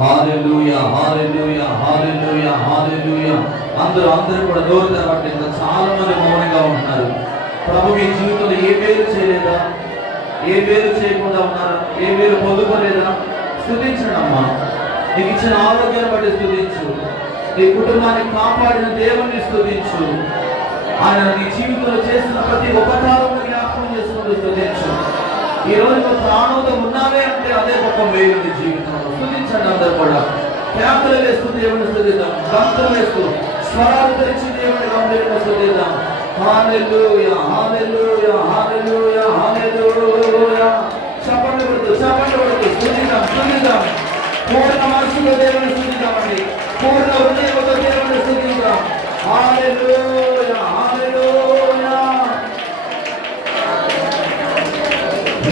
హల్లెలూయా హల్లెలూయా హల్లెలూయా హల్లెలూయా. అందరూ కూడా నోరు తెరవండి. ఇంకా చాలా మంది మౌనంగా ఉంటున్నారు. ప్రభు మీ జీవితంలో ఏ పేరు చేయలేదా? ఏ పేరు చేయకుండా ఉన్నారా? ఏ పేరు పొందుకోలేదా? స్తుతించండి అమ్మా. నీకు ఇచ్చిన ఆరోగ్యాన్ని బట్టి స్తుతించు. నీ కుటుంబాన్ని కాపాడిన దేవుణ్ణి స్తుతించు. ఆయన నీ జీవితంలో చేసిన ప్రతి ఉపకారం జ్ఞాపకం చేసుకుంటూ స్తుతించు. ఈ రోజు నువ్వు ప్రాణంతో ఉన్నావే అంటే అదే గొప్ప మేలు నీ జీవితంలో. స్తుతించండి అందరూ కూడా. కేకలు వేస్తూ దేవుని స్తుతిద్దాం. గంతులు వేస్తూ స్వరాలు తెరిచి దేవుని గంభీరంగా స్తుతిద్దాం. హల్లెలూయా హల్లెలూయా హల్లెలూయా హల్లెలూయా. చప్పట్లు కొడుతూ స్తుతిద్దాం స్తుతిద్దాం. పూర్ణ మనసుతో దేవుని స్తుతిద్దామండి. పూర్ణ హృదయంతో దేవుని స్తుతిద్దాం. హల్లెలూయా హల్లెలూయా.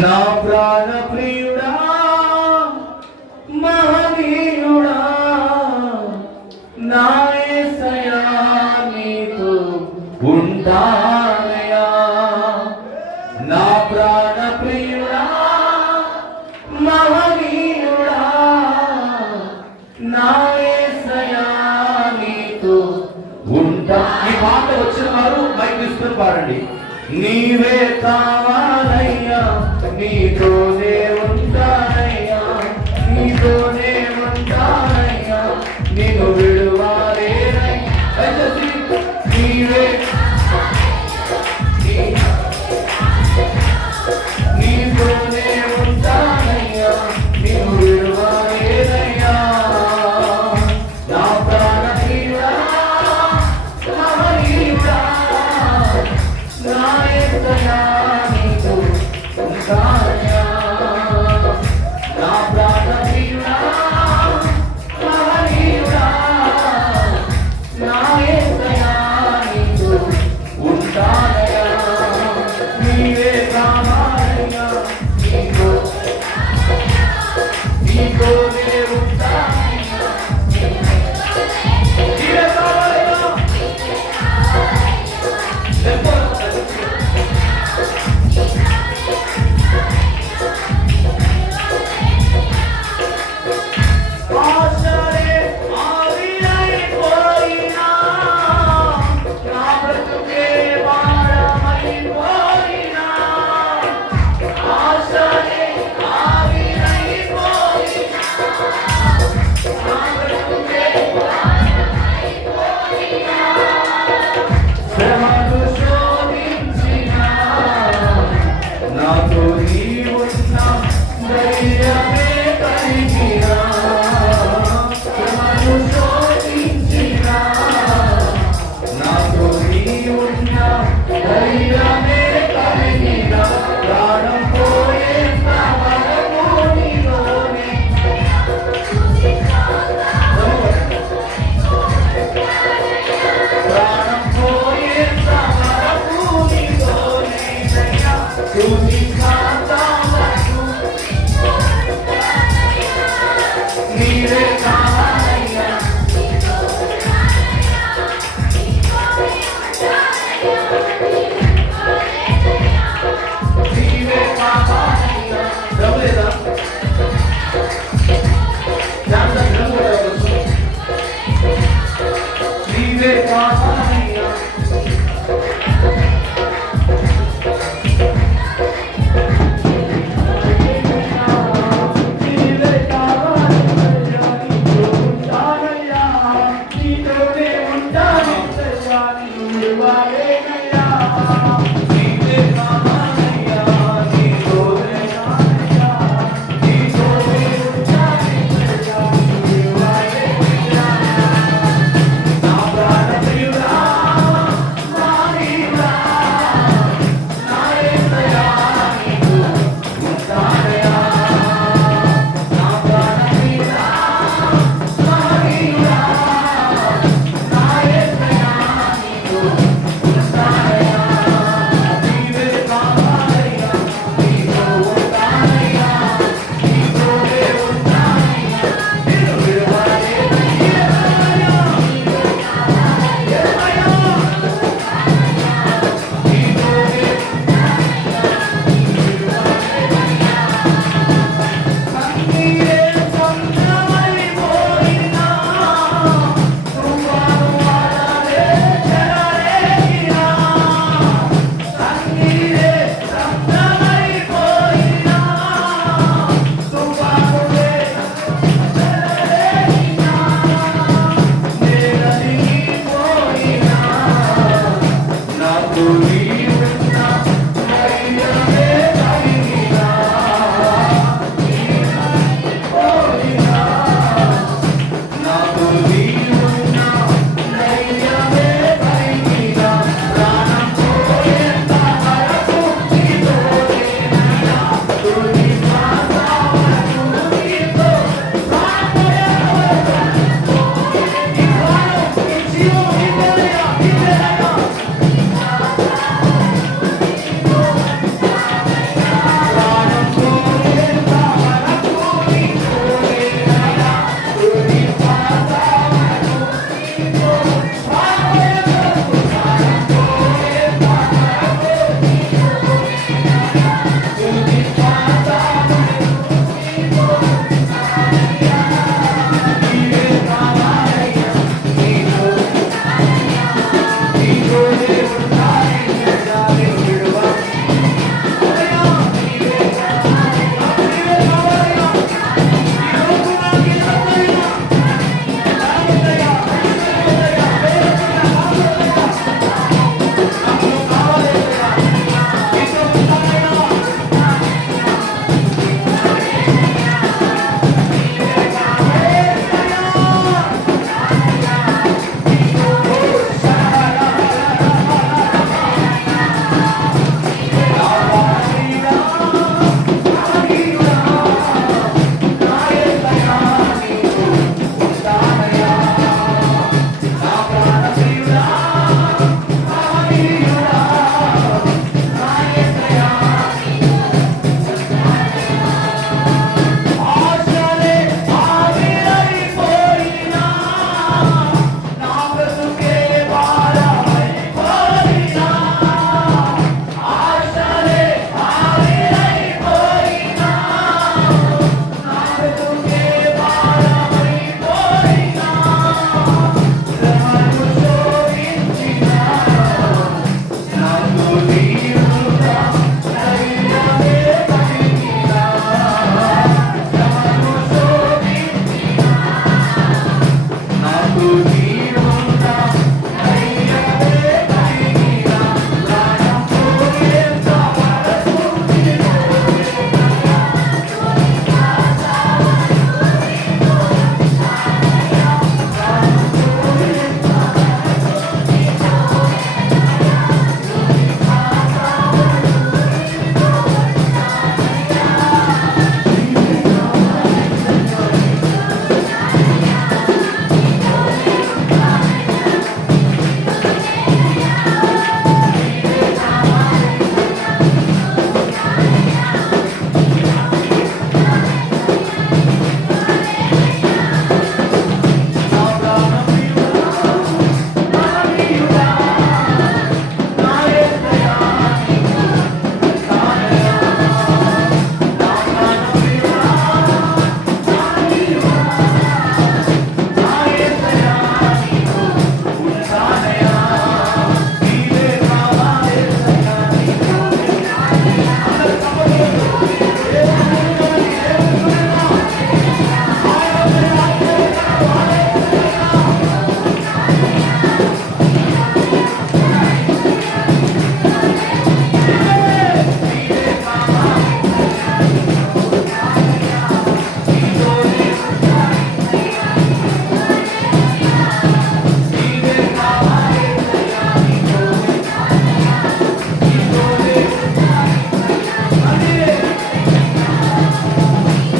నా ప్రాణ ప్రియుడా మహనీయుడా నా యేసయ్యా నీకు ఉంటానయ్యా. నా ప్రాణ ప్రియుడా మహనీయుడా నా యేసయ్యా నీకు ఉంటా. ఈ పాట వచ్చిన వారు మైక్ తీసుకొని పాడండి. నీవే కావాలయ్యా, నీతోనే ఉంటానయ్యా, నీతోనే ఉంటానయ్యా, నీకు విడువాలేనయ్యా. నీవే నీతోనే ఉంటానయ్యా, నీకు విడువాలేనయ్యా. నా ప్రాణ ప్రియుడా మహనీయుడా నా యేసయ్యా నీకు ఉంటానయ్యా.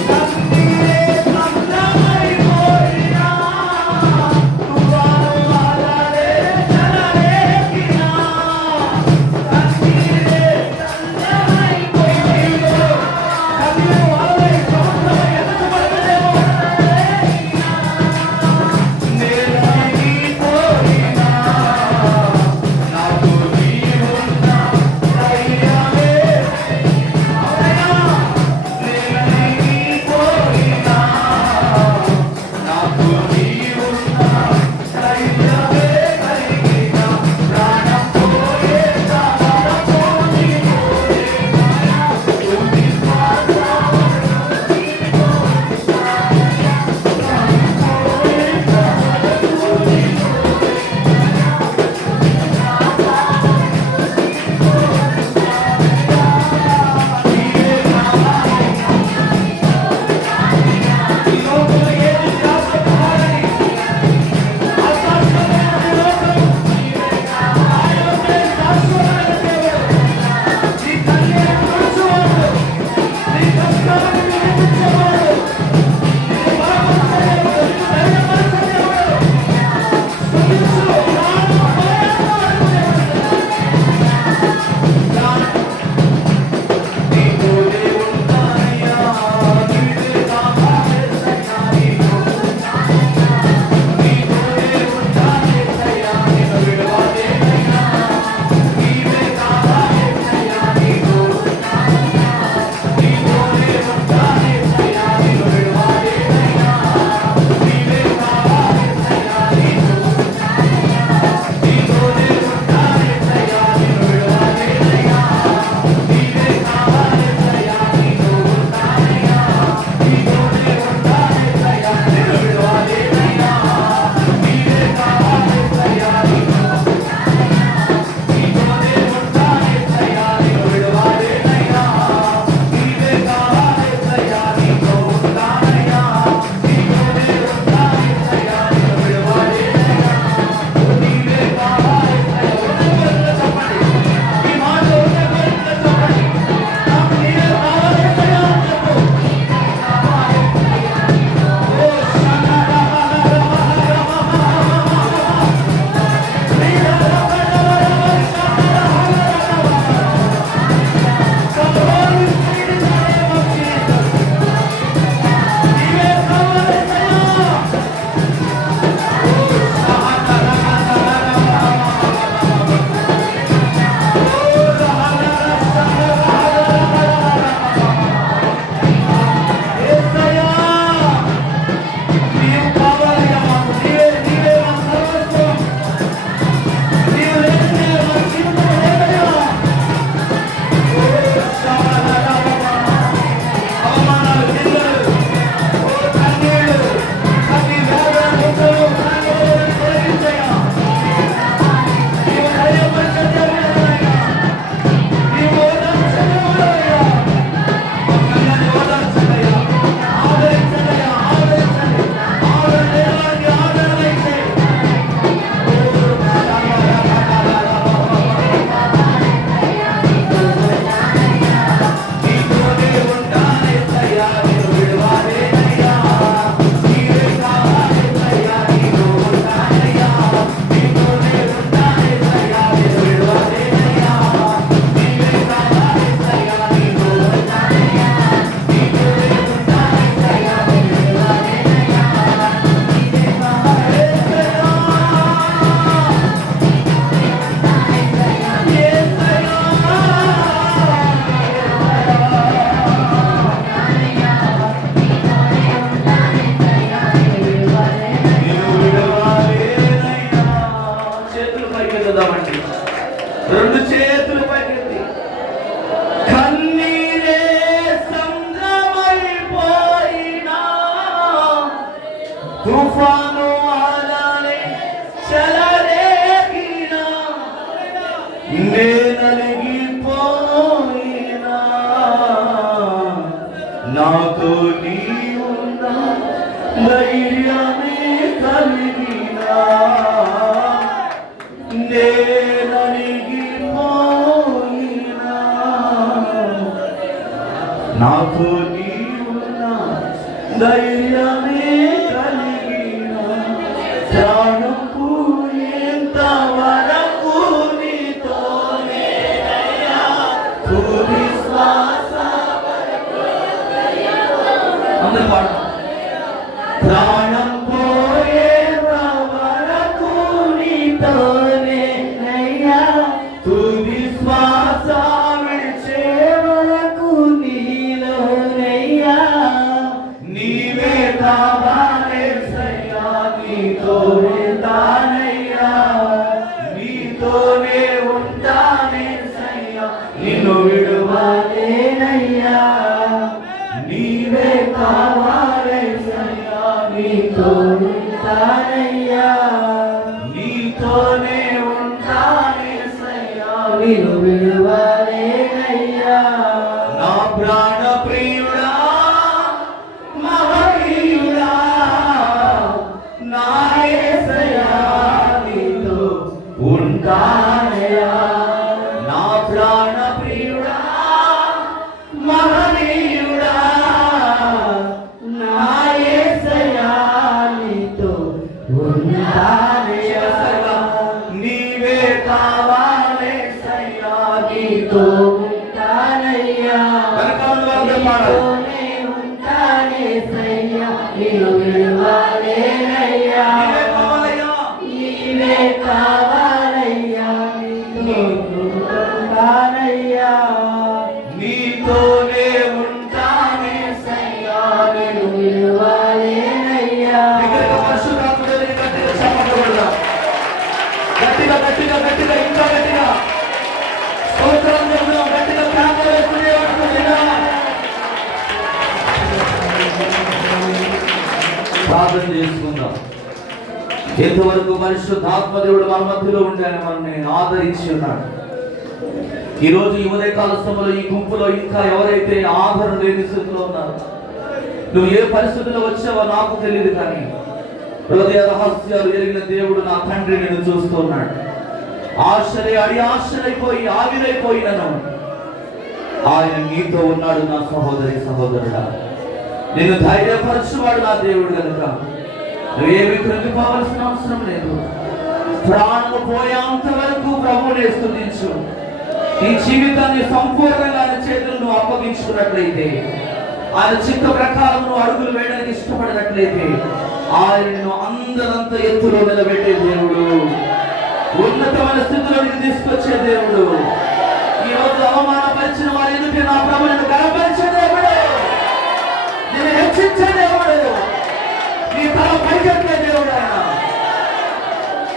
కన్నీరే కన్నమై తుఫాను ఆలాలే చెలరేగినా నే నలిగిపోయినా నాతో నీ ఉన్నా ధైర్యమే కలిగినా నే నలిగిపోయినా నాతో నీ ఉన్నా ధైర్యమే కలిగినా ప్రాణపు ఎంతవరకు నీతోనేనయ్యా తుది శ్వాస అందరూ పాడు ప్రాణం పోయేంత వరకు నీతోనేనయ్యా తుది శ్వాస విడిచే వరకు నీలోనయ్యా నీవే కావాలేసయ్యా నీతోనే తానయ్యా నీతోనే ఉంటానేసయ్యా నిన్ను విడువలేనయ్యా నీవే కావాలేసయ్యా నీతోనే తానయ్యా నీతోనే ఉంటానేసయ్యా నిన్ను విడువలేనయ్యా నా ప్రాణ ప్రియుడా మహనీయుడా నా యేసయ్యా నీతో ఉంటానయ్యా నా ప్రాణ ప్రియుడా మహనీయుడా నా యేసయ్యా నీతో ఉంటానయ్యా నీవే కావాలేసయ్యా నీతో ఉంటానయ్యా నీతోనే ఉంటానేసయ్యా నిన్ను విడువలేనయ్యా నీవే కావాలయ్యా నీతో ఉంటానయ్యా నీతోనే ఉంటానేసయ్యా నిన్ను విడువలేనయ్యా గట్టిగా గట్టిగా గట్టిగా ఇంకా గట్టిగా స్తోత్రం చెప్తున్నాం గట్టిగా ప్రార్థన ప్రార్థన చేసుకుందాం. ఎంతవరకు పరిశుద్ధాత్మ దేవుడు మన మధ్యలో ఉండి ఆయన మనల్ని ఆదరించి ఉన్నాడు. ఈరోజు ఈ ఉదయకాల సమయంలో ఈ గుంపులో ఇంకా ఎవరైతే ఆదరణ లేని స్థితిలో ఉన్నారు, నువ్వు ఏ పరిస్థితుల్లో వచ్చావో నాకు తెలియదు, కానీ హృదయ రహస్యాలు ఎరిగిన దేవుడు నా తండ్రి నేను చూస్తున్నాడు. ఆశలే అడి ఆశలైపోయి ఆవిరైపోయినను ఆయన నీతో ఉన్నాడు నా సహోదరి సహోదరుడా. నిన్ను ధైర్యపరచువాడు నా దేవుడు కనుక నువ్వేమి కృంగిపోవలసిన అవసరం లేదు. ప్రాణము పోయేంత వరకు ప్రభువుని స్తుతించు. నీ జీవితాన్ని సంపూర్ణంగా ఆయన చేతులు నువ్వు అప్పగించుకున్నట్లయితే, ఆయన చిత్త ప్రకారం నువ్వు అడుగులు వేయడానికి ఇష్టపడినట్లయితే ఆయన నిన్ను అందరంత ఎత్తులో నిలబెట్టే దేవుడు, ఉన్నతమైన స్థితిలోకి తీసుకొచ్చే దేవుడు. ఈ రోజు అవమానపరిచిన వారి ఎదుటి నా ప్రభు నిన్ను గర్వపరిచే దేవుడు, నిన్ను హెచ్చించే దేవుడు, నీ తల పైకెత్తే దేవుడు ఆయన.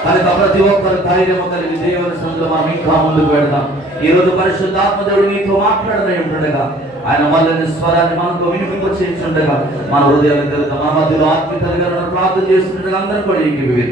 కనుక ప్రతి ఒక్కరు ధైర్యం కలిగి దేవుని సన్నిధిలో మనం ఇంకా ముందుకు వెళ్దాం. ఈ రోజు పరిశుద్ధాత్మ దేవుడు నీతో మాట్లాడనే ఉంటుండగా, ఆయన మళ్ళీ స్వరాన్ని మనతో వినిపింపచేస్తుండగా మన హృదయాన్ని తెలుగుతాం. మన మధ్యలో ఆత్మీయతలుగా ప్రార్థన చేస్తుండగా అందరూ కూడా ఏకీభవిద్దాం.